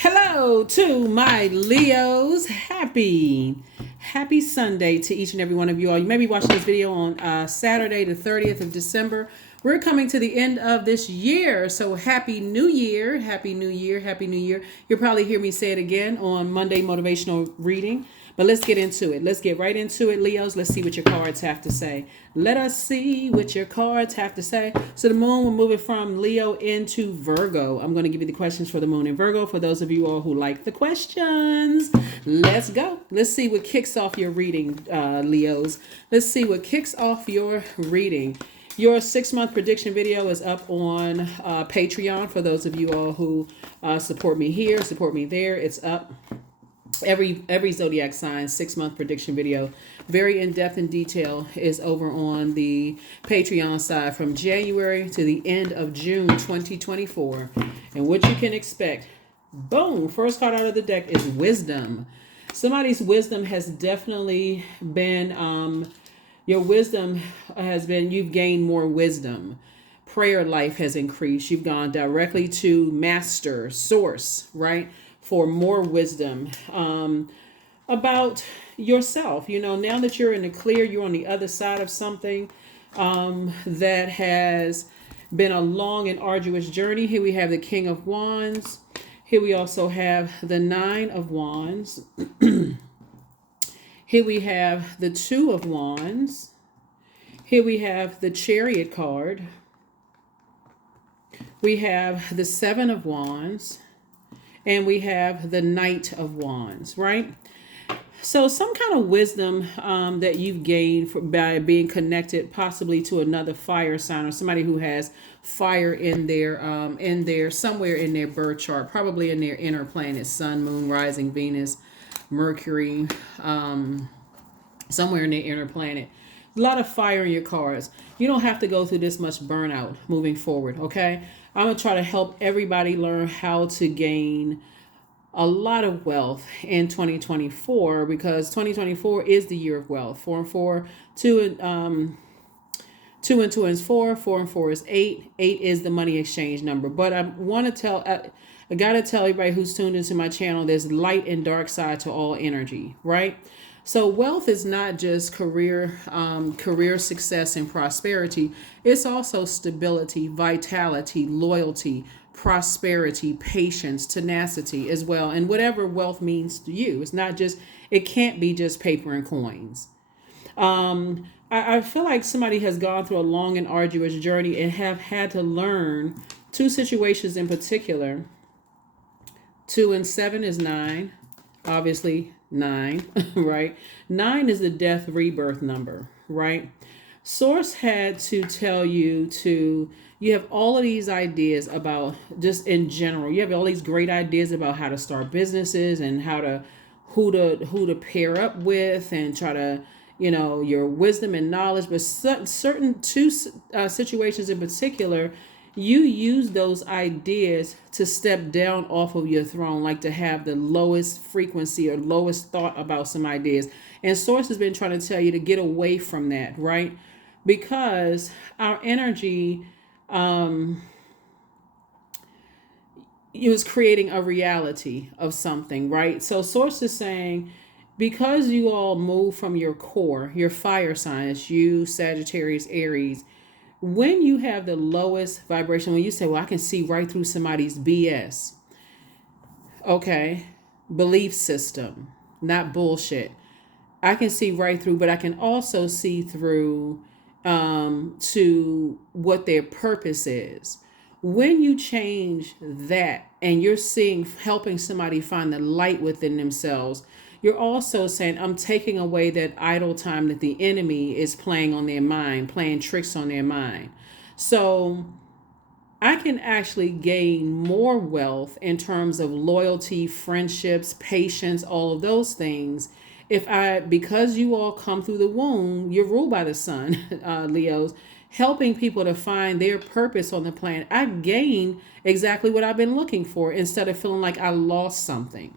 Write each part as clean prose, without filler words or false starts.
Hello to my Leos. Happy Sunday to each and every one of you all. You may be watching this video on Saturday, the 30th of December. We're coming to the end of this year. So happy new year. Happy new year. Happy new year. You'll probably hear me say it again on Monday motivational reading. But let's get into it. Let's get right into it, Leos. Let's see what your cards have to say. Let us see what your cards have to say. So the moon, we're moving from Leo into Virgo. I'm going to give you the questions for the moon in Virgo for those of you all who like the questions. Let's go. Let's see what kicks off your reading, Leos. Let's see what kicks off your reading. Your 6-month prediction video is up on Patreon for those of you all who support me here, support me there. It's up. Every zodiac sign 6-month prediction video, very in-depth and detail, is over on the Patreon side from January to the end of June 2024. And what you can expect. Boom, first card out of the deck is wisdom. Somebody's wisdom has definitely been your wisdom has been, you've gained more wisdom. Prayer life has increased. You've gone directly to master source, right? For more wisdom about yourself. You know, now that you're in the clear, you're on the other side of something that has been a long and arduous journey. Here we have the King of Wands. Here we also have the Nine of Wands. Here we have the Two of Wands. Here we have the Chariot card. We have the Seven of Wands. And we have the Knight of Wands, right? So some kind of wisdom that you've gained by being connected possibly to another fire sign or somebody who has fire in their somewhere in their birth chart, probably in their inner planets, sun, moon, rising, Venus, Mercury, somewhere in their inner planet. A lot of fire in your cards. You don't have to go through this much burnout moving forward, okay? I'm going to try to help everybody learn how to gain a lot of wealth in 2024 because 2024 is the year of wealth. 4 and 4, 2 and 2 is 4, 4 and 4 is 8. 8 is the money exchange number. But I got to tell everybody who's tuned into my channel, there's light and dark side to all energy, right? So wealth is not just career success and prosperity. It's also stability, vitality, loyalty, prosperity, patience, tenacity as well. And whatever wealth means to you, it can't be just paper and coins. I feel like somebody has gone through a long and arduous journey and have had to learn two situations in particular. 2 and 7 is 9, obviously. 9, right? 9 is the death rebirth number, right? Source had to tell you you have all of these ideas about just in general. You have all these great ideas about how to start businesses and who to pair up with and try to, your wisdom and knowledge. But certain two situations in particular, you use those ideas to step down off of your throne, like to have the lowest frequency or lowest thought about some ideas. And Source has been trying to tell you to get away from that, right? Because our energy, it was creating a reality of something, right? So Source is saying, because you all move from your core, your fire signs, you, Sagittarius, Aries, when you have the lowest vibration, when you say, well, I can see right through somebody's BS, okay, belief system, not bullshit. I can see right through, but I can also see through to what their purpose is. When you change that and you're helping somebody find the light within themselves, you're also saying, I'm taking away that idle time that the enemy is playing on their mind, playing tricks on their mind. So I can actually gain more wealth in terms of loyalty, friendships, patience, all of those things. Because you all come through the womb, you're ruled by the sun, Leos, helping people to find their purpose on the planet. I gain exactly what I've been looking for instead of feeling like I lost something.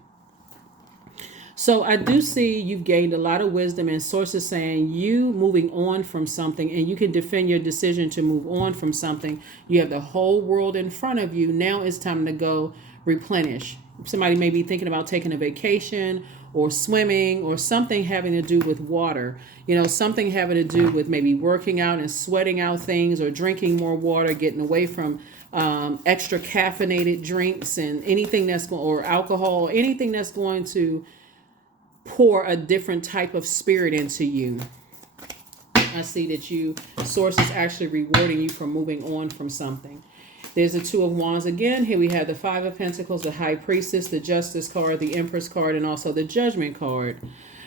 So I do see you've gained a lot of wisdom, and sources saying you moving on from something, and you can defend your decision to move on from something. You have the whole world in front of you. Now it's time to go replenish. somebody may be thinking about taking a vacation or swimming or something having to do with water. Something having to do with maybe working out and sweating out things, or drinking more water, getting away from extra caffeinated drinks and anything or alcohol, anything that's going to pour a different type of spirit into you. I see that source is actually rewarding you for moving on from something. There's the Two of Wands again. Here we have the Five of Pentacles, the High Priestess, the Justice card, the Empress card, and also the Judgment card.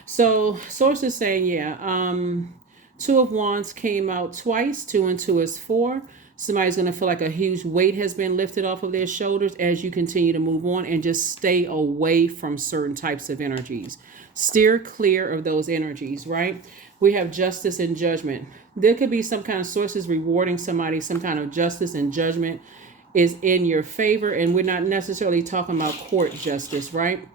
So source is saying, Two of Wands came out twice. 2 and 2 is 4. Somebody's going to feel like a huge weight has been lifted off of their shoulders as you continue to move on, and just stay away from certain types of energies. Steer clear of those energies, right? We have Justice and Judgment. There could be some kind of sources rewarding somebody, some kind of justice and judgment is in your favor. And we're not necessarily talking about court justice, right?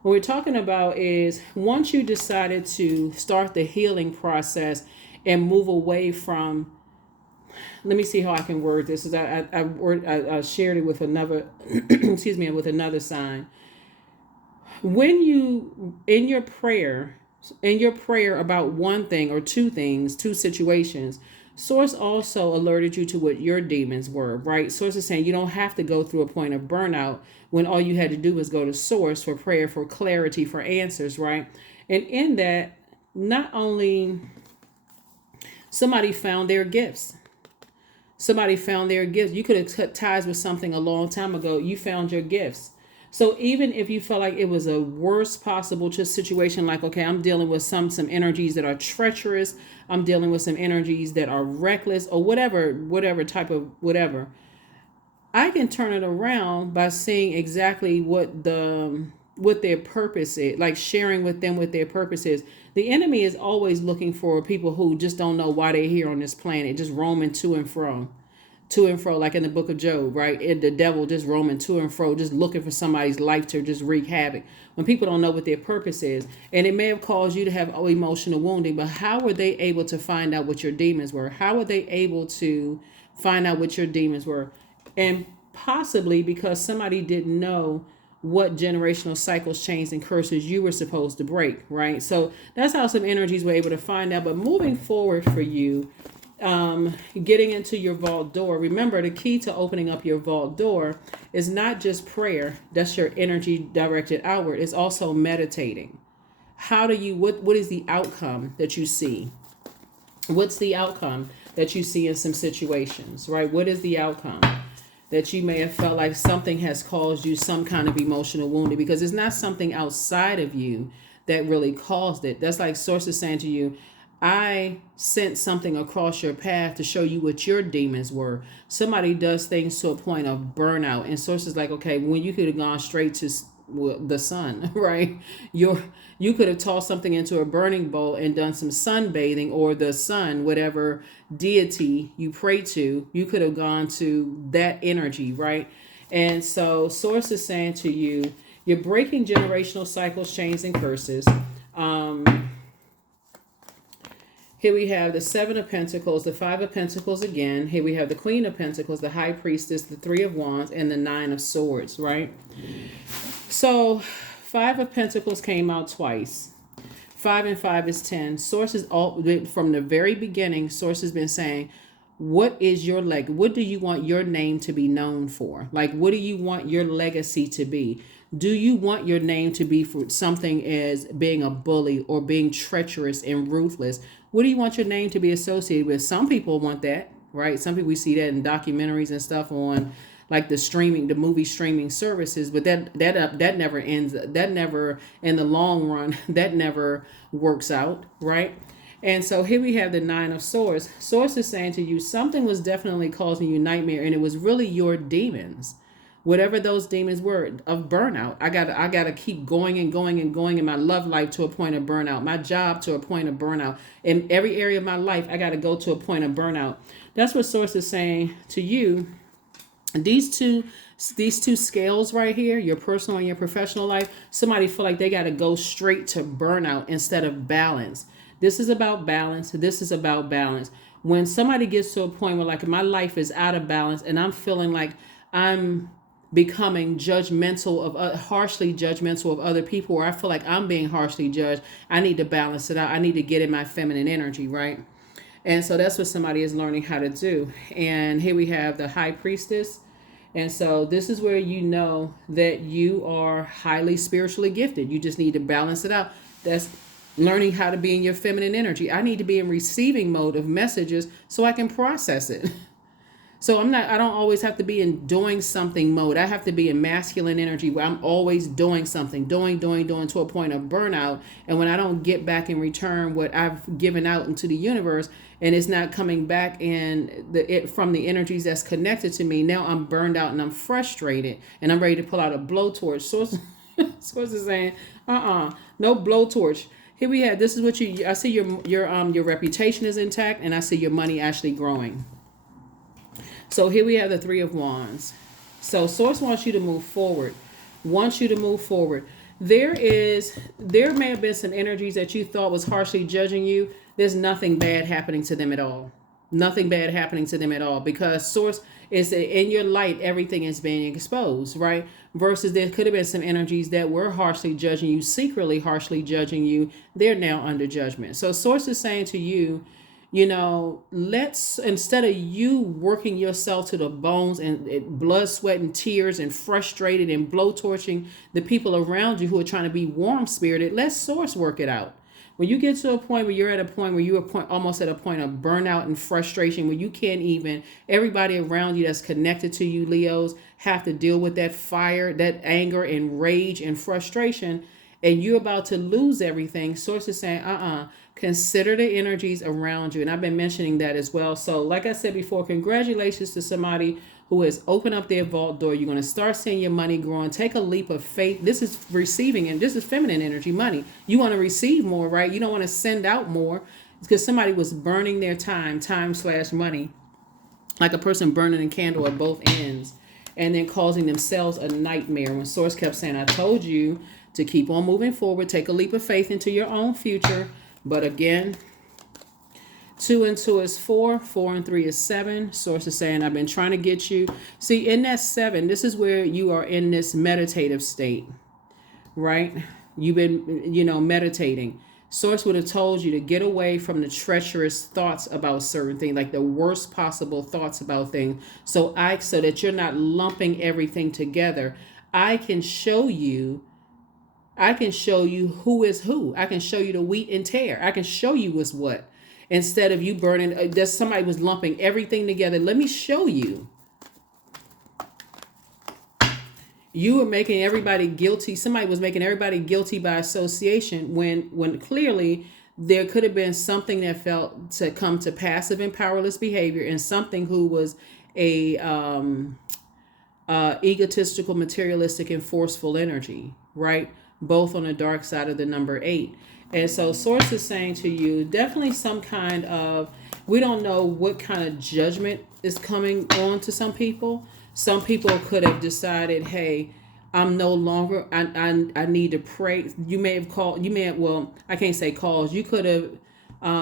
What we're talking about is once you decided to start the healing process and move away from, let me see how I can word this. I shared it with another, with another sign. When you, in your prayer about one thing or two things, two situations, Source also alerted you to what your demons were, right? Source is saying you don't have to go through a point of burnout when all you had to do was go to Source for prayer, for clarity, for answers, right? And in that, not only somebody found their gifts. You could have cut ties with something a long time ago. You found your gifts. So even if you felt like it was a worst possible situation, like, okay, I'm dealing with some energies that are treacherous, I'm dealing with some energies that are reckless, or whatever type of whatever, I can turn it around by seeing exactly what their purpose is, like sharing with them what their purpose is. The enemy is always looking for people who just don't know why they're here on this planet, just roaming to and fro, like in the book of Job, right? And the devil just roaming to and fro, just looking for somebody's life to just wreak havoc. When people don't know what their purpose is, and it may have caused you to have emotional wounding, but how were they able to find out what your demons were? How were they able to find out what your demons were? And possibly because somebody didn't know what generational cycles, chains, and curses you were supposed to break, right? So that's how some energies were able to find out. But moving forward for you, getting into your vault door, remember the key to opening up your vault door is not just prayer. That's your energy directed outward. It's also meditating. What is the outcome that you see? What's the outcome that you see in some situations, right? What is the outcome that you may have felt like something has caused you some kind of emotional wounding? Because it's not something outside of you that really caused it. That's like sources saying to you, I sent something across your path to show you what your demons were. Somebody does things to a point of burnout, and sources like, okay, when you could have gone straight to the sun, right? You could have tossed something into a burning bowl and done some sunbathing, or the sun, whatever deity you pray to, you could have gone to that energy, right? And so source is saying to you, you're breaking generational cycles, chains, and curses. Here we have the Seven of Pentacles, the Five of Pentacles again. Here we have the Queen of Pentacles, the High Priestess, the Three of Wands, and the Nine of Swords, right? So, Five of Pentacles came out twice. 5 and 5 is 10. Sources, from the very beginning, Source has been saying, what is your legacy? What do you want your name to be known for? Like, what do you want your legacy to be? Do you want your name to be for something as being a bully or being treacherous and ruthless? What do you want your name to be associated with? Some people want that, right? Some people, we see that in documentaries and stuff on like the movie streaming services, but that never ends. That never, in the long run, that never works out, right? And so here we have the Nine of Swords. Swords is saying to you, something was definitely causing you nightmare, and it was really your demons. Whatever those demons were of burnout. I gotta keep going and going and going in my love life to a point of burnout, my job to a point of burnout. In every area of my life, I gotta go to a point of burnout. That's what Source is saying to you. These two scales right here, your personal and your professional life, somebody feel like they gotta go straight to burnout instead of balance. This is about balance. This is about balance. When somebody gets to a point where like my life is out of balance and I'm feeling like I'm becoming judgmental of harshly judgmental of other people, or I feel like I'm being harshly judged. I need to balance it out. I need to get in my feminine energy, right? And so that's what somebody is learning how to do. And here we have the high priestess. And so this is where you know that you are highly spiritually gifted. You just need to balance it out. That's learning how to be in your feminine energy. I need to be in receiving mode of messages so I can process it. So I don't always have to be in doing something mode. I have to be in masculine energy where I'm always doing something, doing to a point of burnout. And when I don't get back in return what I've given out into the universe, and it's not coming back from the energies that's connected to me, now I'm burned out and I'm frustrated and I'm ready to pull out a blowtorch. Source is saying, no blowtorch. Here we have, this is what I see your reputation is intact, and I see your money actually growing. So here we have the Three of Wands. So Source wants you to move forward. There may have been some energies that you thought was harshly judging you. There's nothing bad happening to them at all. Because Source is in your light, everything is being exposed, right? Versus there could have been some energies that were harshly judging you, secretly harshly judging you. They're now under judgment. So Source is saying to you, let's, instead of you working yourself to the bones and blood, sweat, and tears and frustrated and blowtorching the people around you who are trying to be warm spirited, let Source work it out. When you get to a point where you're at a point where you're almost at a point of burnout and frustration, where you can't even, everybody around you that's connected to you, Leos, have to deal with that fire, that anger and rage and frustration, and you're about to lose everything, Source is saying, consider the energies around you. And I've been mentioning that as well. So like I said before, congratulations to somebody who has opened up their vault door. You're going to start seeing your money growing. Take a leap of faith. This is receiving, and this is feminine energy, money. You want to receive more, right? You don't want to send out more, because somebody was burning their time/money, like a person burning a candle at both ends, and then causing themselves a nightmare. When Source kept saying, I told you to keep on moving forward, take a leap of faith into your own future. But again, 2 and 2 is 4, 4 and 3 is 7. Source is saying, I've been trying to get you. See, in that 7, this is where you are in this meditative state, right? You've been, meditating. Source would have told you to get away from the treacherous thoughts about certain things, like the worst possible thoughts about things. So that you're not lumping everything together. I can show you who is who. I can show you the wheat and tare. I can show you what's what. Instead of you burning, that somebody was lumping everything together. Let me show you. You were making everybody guilty. Somebody was making everybody guilty by association when clearly there could have been something that felt to come to passive and powerless behavior, and something who was a egotistical, materialistic, and forceful energy, right? Both on the dark side of the number 8. And so Source is saying to you, definitely some kind of, we don't know what kind of judgment is coming on to some people. Some people could have decided, hey, I'm no longer, I need to pray. I can't say calls. You could have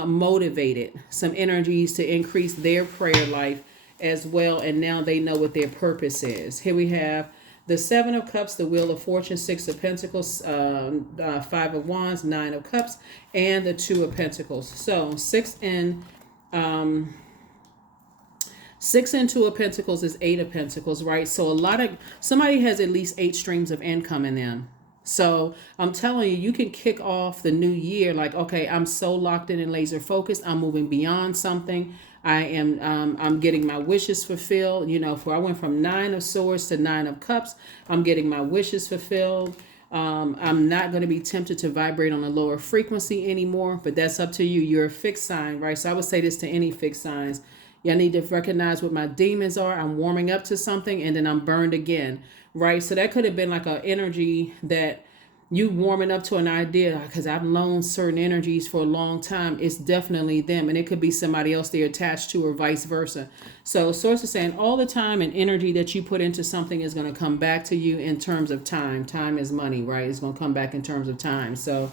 motivated some energies to increase their prayer life as well. And now they know what their purpose is. Here we have the 7 of Cups, the Wheel of Fortune, 6 of Pentacles, 5 of Wands, 9 of Cups, and the 2 of Pentacles. So 6 and 2 of Pentacles is 8 of Pentacles, right? So somebody has at least 8 streams of income in them. So I'm telling you, you can kick off the new year like, okay, I'm so locked in and laser focused. I'm moving beyond something. I'm getting my wishes fulfilled. I went from 9 of Swords to 9 of Cups. I'm getting my wishes fulfilled. I'm not going to be tempted to vibrate on a lower frequency anymore, but that's up to you. You're a fixed sign, right? So I would say this to any fixed signs. I need to recognize what my demons are. I'm warming up to something, and then I'm burned again, right? So that could have been like an energy that you warming up to an idea, because I've known certain energies for a long time. It's definitely them, and it could be somebody else they're attached to, or vice versa. So Source is saying all the time and energy that you put into something is going to come back to you in terms of time. Time is money, right? It's going to come back in terms of time. So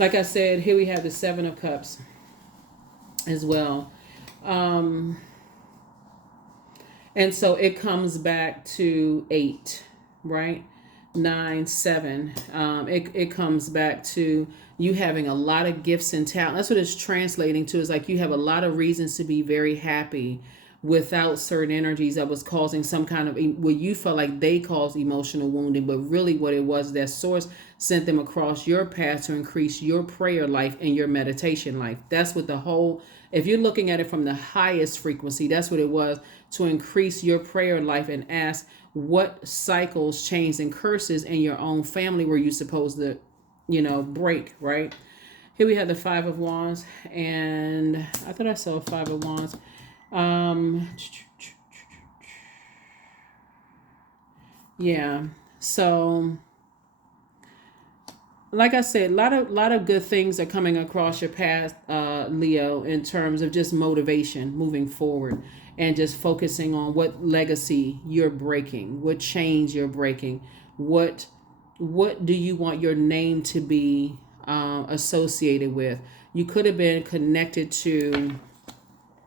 like I said, here we have the 7 of Cups as well. And so it comes back to 8. right? 9, 7. It comes back to you having a lot of gifts and talent. That's what it's translating to. Is like you have a lot of reasons to be very happy without certain energies that was causing some kind of where you felt like they caused emotional wounding, but really what it was, that source sent them across your path to increase your prayer life and your meditation life. That's what the whole, if you're looking at it from the highest frequency, that's what it was, to increase your prayer life and ask what cycles, chains, and curses in your own family were you supposed to, break, right? Here we have the Five of Wands, and I thought I saw Five of Wands. Um, yeah. So, like I said, a lot of good things are coming across your path, Leo, in terms of just motivation moving forward, and just focusing on what legacy you're breaking, what chains you're breaking, what what do you want your name to be associated with. You could have been connected to,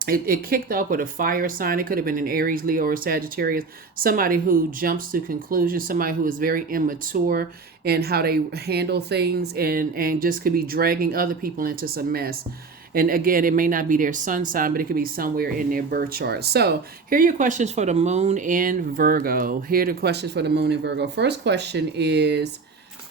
it kicked off with a fire sign. It could have been an Aries, Leo, or Sagittarius. Somebody who jumps to conclusions, somebody who is very immature in how they handle things, and just could be dragging other people into some mess. And again, it may not be their sun sign, but it could be somewhere in their birth chart. So here are your questions for the moon in Virgo. Here are the questions for the moon in Virgo. First question is,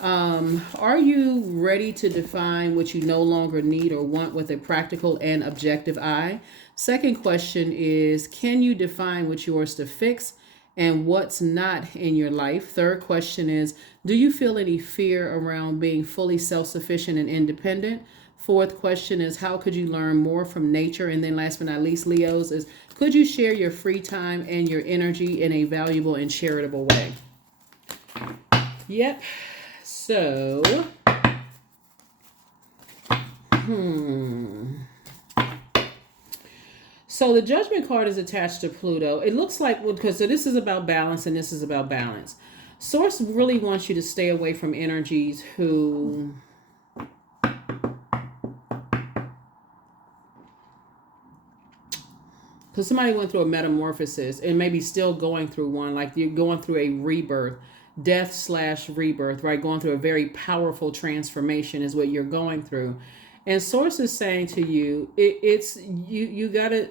are you ready to define what you no longer need or want with a practical and objective eye? Second question is, can you define what's yours to fix and what's not in your life? Third question is, do you feel any fear around being fully self-sufficient and independent? Fourth question is, how could you learn more from nature? And then last but not least, Leos, is could you share your free time and your energy in a valuable and charitable way? Yep. So, So the Judgment card is attached to Pluto. It looks like, because so this is about balance and this is about balance. Source really wants you to stay away from energies who, because somebody went through a metamorphosis and maybe still going through one, like you're going through a rebirth, death/rebirth, right? Going through a very powerful transformation is what you're going through. And source is saying to you, it's you gotta,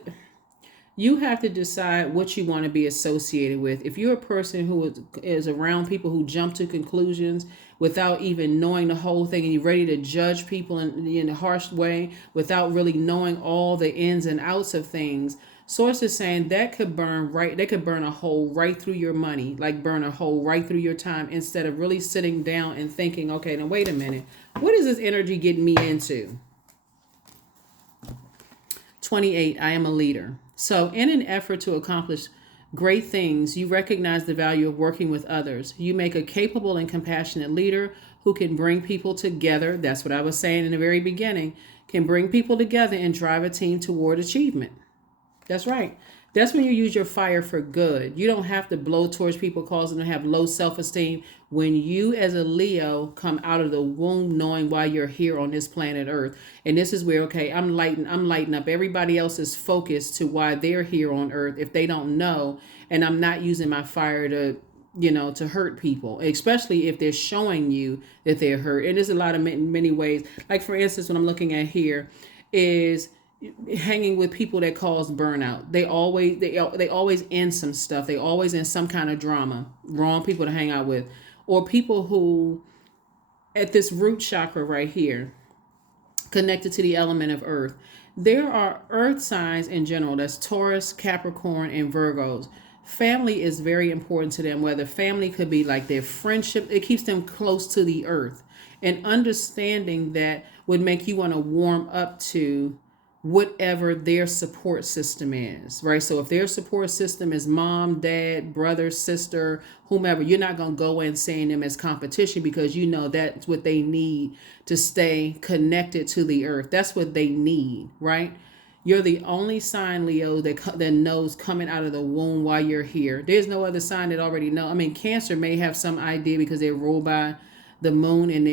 you have to decide what you want to be associated with. If you're a person who is around people who jump to conclusions without even knowing the whole thing, and you're ready to judge people in a harsh way without really knowing all the ins and outs of things, source is saying that could burn right. They could burn a hole right through your money, like burn a hole right through your time, instead of really sitting down and thinking, okay, now wait a minute, what is this energy getting me into? 28, I am a leader. So in an effort to accomplish great things, you recognize the value of working with others. You make a capable and compassionate leader who can bring people together. That's what I was saying in the very beginning. Can bring people together and drive a team toward achievement. That's right. That's when you use your fire for good. You don't have to blow towards people, causing them to have low self-esteem. When you as a Leo come out of the womb knowing why you're here on this planet Earth. And this is where, okay, I'm lighting up everybody else's focus to why they're here on Earth if they don't know. And I'm not using my fire to hurt people, especially if they're showing you that they're hurt. And there's a lot of many ways. Like for instance, what I'm looking at here is hanging with people that cause burnout. They always end some stuff. They always in some kind of drama. Wrong people to hang out with. Or people who, at this root chakra right here, connected to the element of earth. There are earth signs in general. That's Taurus, Capricorn, and Virgos. Family is very important to them. Whether family could be like their friendship, it keeps them close to the earth. And understanding that would make you want to warm up to whatever their support system is, right? So if their support system is mom, dad, brother, sister, whomever, you're not going to go in saying them as competition, because you know that's what they need to stay connected to the earth. That's what they need, right? You're the only sign, Leo, that knows coming out of the womb why you're here. There's no other sign that already know. I mean, Cancer may have some idea because they're ruled by the moon, and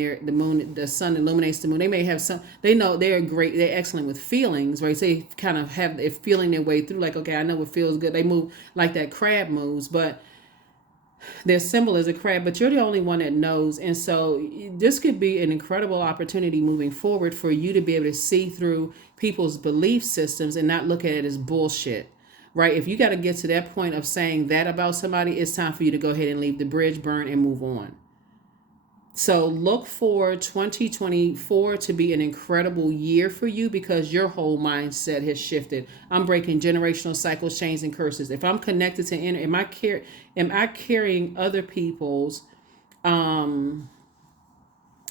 the sun illuminates the moon. They may have some, they know they're excellent with feelings, right? So they kind of have it feeling their way through, like, okay, I know what feels good. They move like that crab moves, but Their symbol is a crab, but you're the only one that knows. And so this could be an incredible opportunity moving forward for you to be able to see through people's belief systems and not look at it as bullshit. Right? If you got to get to that point of saying that about somebody, it's time for you to go ahead and leave the bridge, burn, and move on. So look for 2024 to be an incredible year for you because your whole mindset has shifted. I'm breaking generational cycles, chains, and curses. If I'm connected to am I carrying other people's am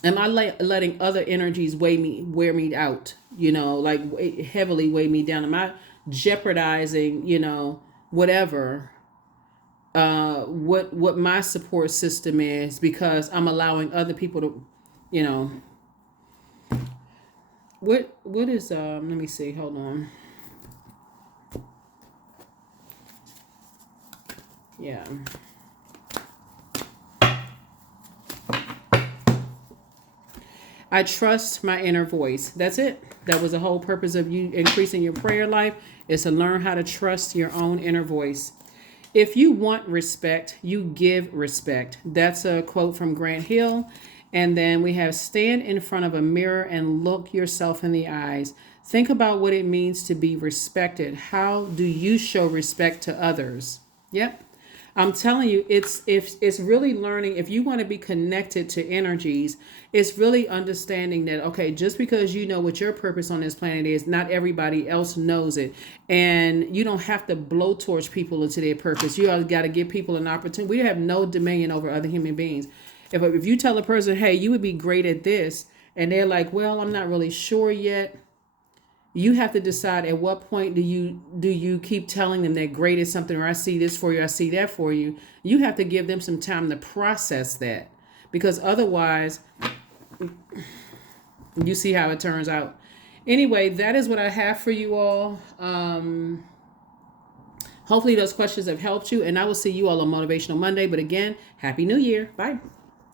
I letting other energies wear me out? Like heavily weigh me down. Am I jeopardizing, whatever what my support system is because I'm allowing other people to, you know, what is let me see, hold on. Yeah. I trust my inner voice. That's it. That was the whole purpose of you increasing your prayer life, is to learn how to trust your own inner voice. If you want respect, you give respect. That's a quote from Grant Hill. And then we have stand in front of a mirror and look yourself in the eyes. Think about what it means to be respected. How do you show respect to others? Yep. I'm telling you, it's really learning. If you want to be connected to energies, it's really understanding that, okay, just because you know what your purpose on this planet is, not everybody else knows it. And you don't have to blowtorch people into their purpose. You got to give people an opportunity. We have no dominion over other human beings. If you tell a person, hey, you would be great at this, and they're like, well, I'm not really sure yet. You have to decide at what point do you keep telling them that great is something, or I see this for you, I see that for you. You have to give them some time to process that, because otherwise you see how it turns out. Anyway, that is what I have for you all. Hopefully those questions have helped you, and I will see you all on Motivational Monday. But again, Happy New Year. Bye.